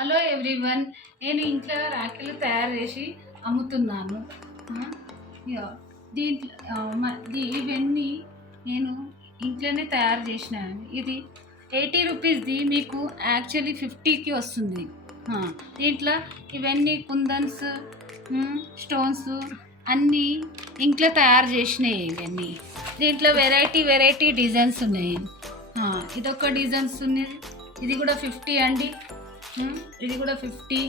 Hello everyone, నేను ఇంట్లో రాఖీలు తయారు చేసి అమ్ముతున్నాను. ఆ, ఇగో దీంట్లో ఇవన్నీ నేను ఇంట్లోనే తయారు చేసినాను. ఇది 80 రూపీస్ది మీకు యాక్చువల్లీ 50కి వస్తుంది. దీంట్లో ఇవన్నీ కుందన్స్, స్టోన్స్ అన్నీ ఇంట్లో తయారు చేసినాయి. ఇవన్నీ దీంట్లో వెరైటీ డిజైన్స్ ఉన్నాయి. ఇదొక డిజైన్స్ ఉన్నది, ఇది కూడా 50 అండి. ఇది కూడా 50.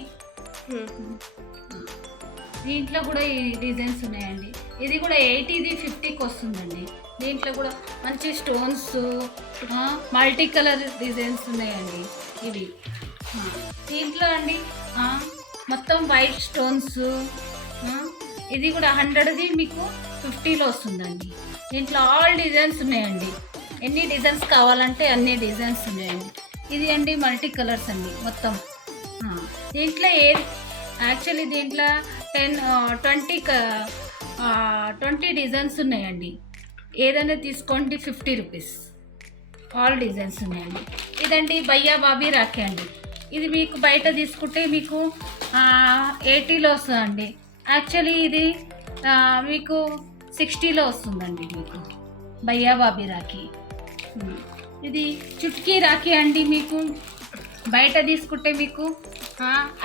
దీంట్లో కూడా ఈ డిజైన్స్ ఉన్నాయండి. ఇది కూడా 80ది 50కి వస్తుందండి. దీంట్లో కూడా మంచి స్టోన్స్, మల్టీ కలర్ డిజైన్స్ ఉన్నాయండి. ఇవి దీంట్లో అండి మొత్తం వైట్ స్టోన్స్. ఇది కూడా 100ది మీకు 50లో వస్తుందండి. దీంట్లో ఆల్ డిజైన్స్ ఉన్నాయండి. ఎన్ని డిజైన్స్ కావాలంటే అన్ని డిజైన్స్ ఉన్నాయండి. ఇది అండి మల్టీ కలర్స్ అండి మొత్తం. దీంట్లో యాక్చువల్లీ దీంట్లో 20 డిజైన్స్ ఉన్నాయండి. ఏదైనా తీసుకోండి 50 రూపీస్. ఆల్ డిజైన్స్ ఉన్నాయండి. ఇదండి భయ్యా బాబీ రాఖీ అండి. ఇది మీకు బయట తీసుకుంటే మీకు 80లో వస్తుందండి. యాక్చువల్లీ ఇది మీకు 60లో వస్తుందండి మీకు భయ్యా బాబీ రాఖీ. ఇది చుట్కీ రాఖీ అండి. మీకు బయట తీసుకుంటే మీకు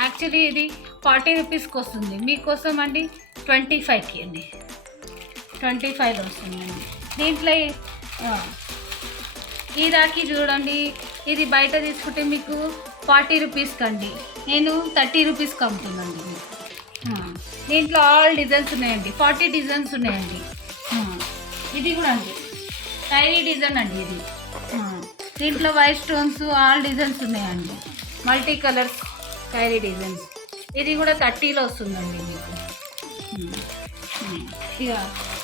యాక్చువల్లీ ఇది 40 రూపీస్కి వస్తుంది. మీకోసం అండి 25కి అండి, 25లో వస్తుందండి. దీంట్లో ఈ రాఖీ చూడండి, ఇది బయట తీసుకుంటే మీకు 40 రూపీస్కి అండి. నేను 30 రూపీస్కి అమ్ముతున్నాండి మీకు. దీంట్లో ఆల్ డిజైన్స్ ఉన్నాయండి, 40 డిజైన్స్ ఉన్నాయండి. ఇది కూడా అండి డైరీ డిజైన్ అండి. ఇది దీంట్లో వైట్ స్టోన్స్ ఆల్ డిజైన్స్ ఉన్నాయండి, మల్టీ కలర్స్ డైరీ డిజైన్స్. ఇది కూడా 30లో వస్తుందండి మీకు. ఇక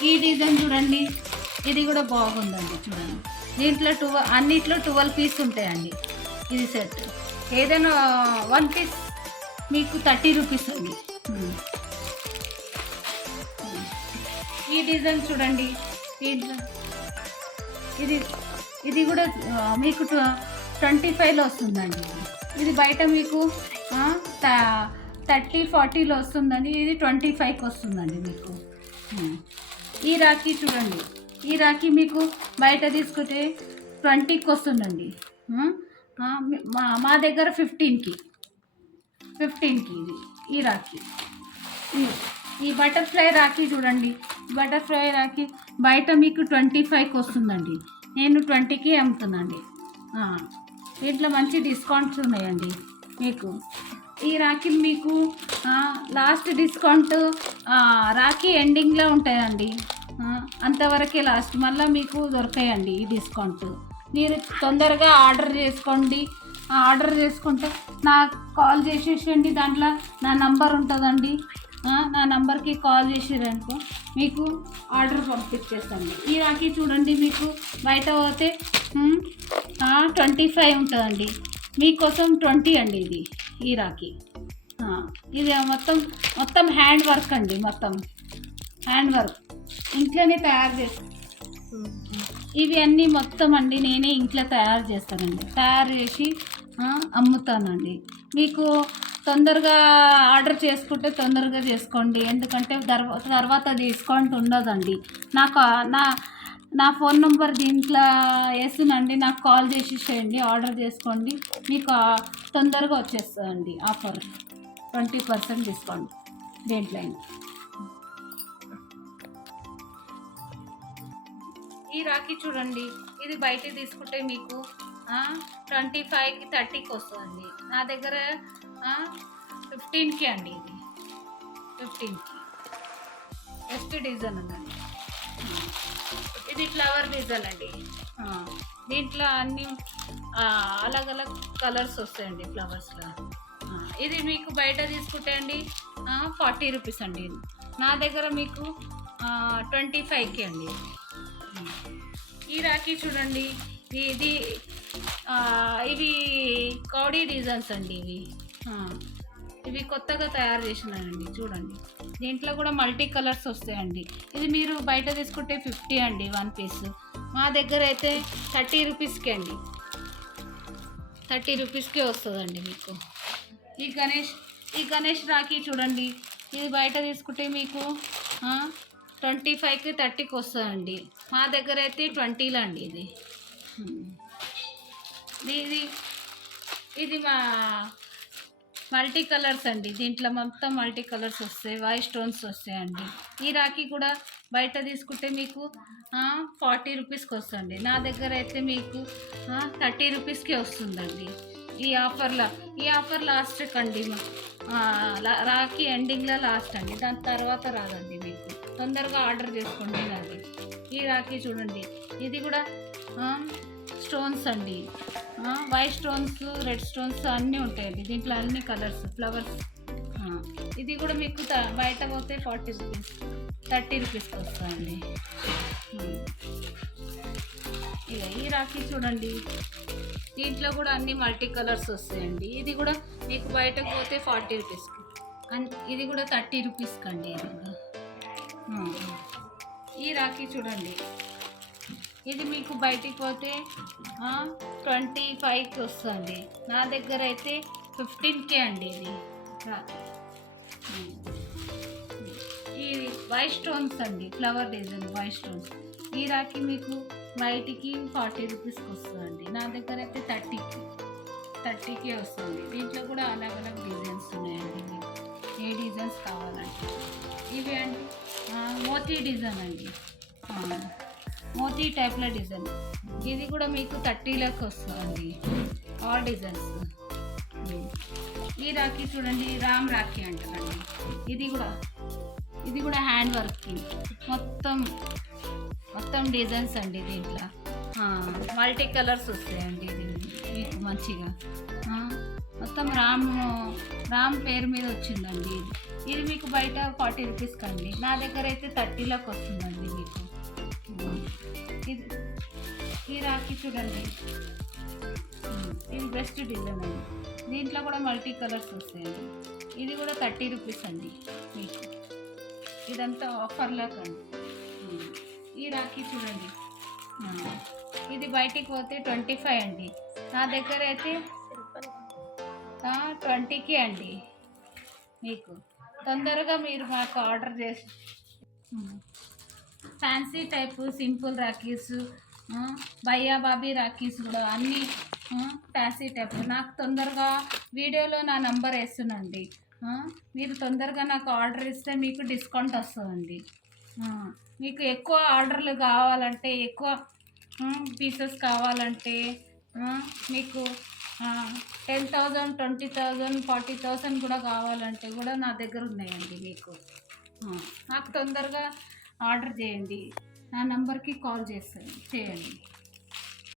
ఈ డిజైన్ చూడండి, ఇది కూడా బాగుందండి చూడండి. దీంట్లో అన్నిట్లో 12 పీస్ ఉంటాయండి. ఇది సెట్ ఏదైనా 1 పీస్ మీకు 30 రూపీస్ అండి. ఈ డిజైన్ చూడండి, ఇది కూడా మీకు 25లో వస్తుందండి. ఇది బయట మీకు 30-40లో వస్తుందండి. ఇది 25కి వస్తుందండి మీకు. ఈ రాఖీ చూడండి, ఈ రాఖీ మీకు బయట తీసుకుంటే 20కి వస్తుందండి. మా దగ్గర 15కి ఇది ఈ రాఖీ. ఈ బటర్ఫ్లై రాఖీ చూడండి, బటర్ఫ్లై రాఖీ బయట మీకు 25కి వస్తుందండి. నేను 20కి అమ్ముతున్నాండి. దీంట్లో మంచి డిస్కౌంట్స్ ఉన్నాయండి మీకు. ఈ రాఖీ మీకు లాస్ట్ డిస్కౌంట్ రాఖీ ఎండింగ్లో ఉంటాయండి. అంతవరకే లాస్ట్, మళ్ళీ మీకు దొరకాయండి ఈ డిస్కౌంట్. మీరు తొందరగా ఆర్డర్ చేసుకోండి. ఆర్డర్ చేసుకుంటే నాకు కాల్ చేసేసండి. దాంట్లో నా నంబర్ ఉంటుందండి. నా నంబర్కి కాల్ చేసిరనుకో మీకు ఆర్డర్ పంపించేస్తాను. ఈ రాఖీ చూడండి, మీకు బయట పోతే 25 ఉంటుందండి, మీకోసం 20 అండి. ఇది ఈ రాఖీ. ఇది మొత్తం హ్యాండ్ వర్క్ అండి, మొత్తం హ్యాండ్ వర్క్ ఇంట్లోనే తయారు చేస్తాను. ఇవి అన్నీ మొత్తం అండి నేనే ఇంట్లో తయారు చేస్తానండి. తయారు చేసి అమ్ముతానండి. మీకు తొందరగా ఆర్డర్ చేసుకుంటే తొందరగా చేసుకోండి, ఎందుకంటే తర్వాత డిస్కౌంట్ ఉండదండి. నా ఫోన్ నెంబర్ దీంట్లో వేస్తునండి, నాకు కాల్ చేసేసేయండి, ఆర్డర్ చేసుకోండి. మీకు తొందరగా వచ్చేస్తుందండి ఆఫర్. 20% డిస్కౌంట్ దేంట్లో. ఈ రాఖీ చూడండి, ఇది బయట తీసుకుంటే మీకు 25కి 30కి వస్తుందండి. నా దగ్గర 15కి అండి. ఇది 15కి బెస్ట్ డిజైన్ ఉందండి. ఇది ఫ్లవర్ డిజైన్ అండి. దీంట్లో అన్ని అలగ్ కలర్స్ వస్తాయండి ఫ్లవర్స్లో. ఇది మీకు బయట తీసుకుంటే అండి 40 రూపీస్ అండి. నా దగ్గర మీకు 25కి అండి. ఈ రాఖీ చూడండి, ఇవి కౌడీ డిజైన్స్ అండి. ఇవి కొత్తగా తయారు చేసినానండి చూడండి. దీంట్లో కూడా మల్టీ కలర్స్ వస్తాయండి. ఇది మీరు బయట తీసుకుంటే 50 అండి 1 పీస్. మా దగ్గర అయితే 30 రూపీస్కి అండి, 30 రూపీస్కే వస్తుందండి మీకు. ఈ గణేష్ ఈ గణేష్ రాఖీ చూడండి, ఇది బయట తీసుకుంటే మీకు 25కి 30కి వస్తుందండి. మా దగ్గర అయితే 20లో అండి ఇది. ఇది ఇది మా మల్టీ కలర్స్ అండి. దీంట్లో మొత్తం మల్టీ కలర్స్ వస్తాయి, వైట్ స్టోన్స్ వస్తాయండి. ఈ రాఖీ కూడా బయట తీసుకుంటే మీకు 40 రూపీస్కి వస్తుంది. నా దగ్గర అయితే మీకు 30 రూపీస్కే వస్తుందండి. ఈ ఆఫర్ లాస్ట్ కండి. రాఖీ ఎండింగ్లో లాస్ట్ అండి, దాని తర్వాత రాదండి. మీకు తొందరగా ఆర్డర్ చేసుకోండి నాది. ఈ రాఖీ చూడండి, ఇది కూడా స్టోన్స్ అండి. వైట్ స్టోన్స్, రెడ్ స్టోన్స్ అన్నీ ఉంటాయండి దీంట్లో, అన్ని కలర్స్ ఫ్లవర్స్. ఇది కూడా మీకు బయట పోతే 40 రూపీస్ 30 రూపీస్కి వస్తుందండి. ఇక ఈ రాఖీ చూడండి, దీంట్లో కూడా అన్ని మల్టీ కలర్స్ వస్తాయండి. ఇది కూడా మీకు బయటకు పోతే 40 రూపీస్కి, ఇది కూడా 30 రూపీస్కి అండి. ఇది కూడా ఈ రాఖీ చూడండి, ఇది మీకు బయటికి పోతే 25కి వస్తుంది. నా దగ్గర అయితే 15కే అండి. ఇది ఈ వైట్ స్టోన్స్ అండి, ఫ్లవర్ డిజైన్ వైట్ స్టోన్స్. ఈ రాఖీ మీకు బయటికి 40 రూపీస్కి వస్తుందండి. నా దగ్గర అయితే 30కే వస్తుంది. దీంట్లో కూడా అలగ్ డిజైన్స్ ఉన్నాయండి. మీకు ఏ డిజైన్స్ కావాలంటే ఇవి అండి. మోతీ డిజైన్ అండి, మోతీ టైప్లో డిజైన్. ఇది కూడా మీకు 30లోకి వస్తుందండి, ఆల్ డిజైన్స్. ఈ రాఖీ చూడండి, రామ్ రాఖీ అంటారండి. ఇది కూడా హ్యాండ్ వర్కింగ్, మొత్తం డిజైన్స్ అండి. దీంట్లో మల్టీ కలర్స్ వస్తాయండి. ఇది మీకు మంచిగా మొత్తం రామ్ పేరు మీద వచ్చిందండి. ఇది మీకు బయట 40 రూపీస్కి అండి. నా దగ్గర అయితే 30లోకి వస్తుందండి మీకు. ఇది ఈ రాఖీ చూడండి, ఇది బెస్ట్ డిజైన్ అండి. దీంట్లో కూడా మల్టీ కలర్స్ వస్తాయండి. ఇది కూడా 30 రూపీస్ అండి మీకు. ఇదంతా ఆఫర్లోకి అండి. ఈ రాఖీ చూడండి, ఇది బయటికి పోతే 25 అండి. నా దగ్గర అయితే 20కే అండి. మీకు తొందరగా మీరు మాకు ఆర్డర్ చేసి ఫ్యాన్సీ టైపు సింపుల్ రాఖీస్, భయ్యా బాబీ రాఖీస్ కూడా అన్నీ ఫ్యాన్సీ టైప్. నాకు తొందరగా వీడియోలో నా నంబర్ వేస్తున్నాండి. మీరు తొందరగా నాకు ఆర్డర్ ఇస్తే మీకు డిస్కౌంట్ వస్తుందండి. మీకు ఎక్కువ ఆర్డర్లు కావాలంటే, ఎక్కువ పీసెస్ కావాలంటే మీకు 10,000, 20,000, 40,000 కూడా కావాలంటే కూడా నా దగ్గర ఉన్నాయండి. మీకు నాకు తొందరగా ఆర్డర్ చేయండి, నా నంబర్కి కాల్ చేయండి.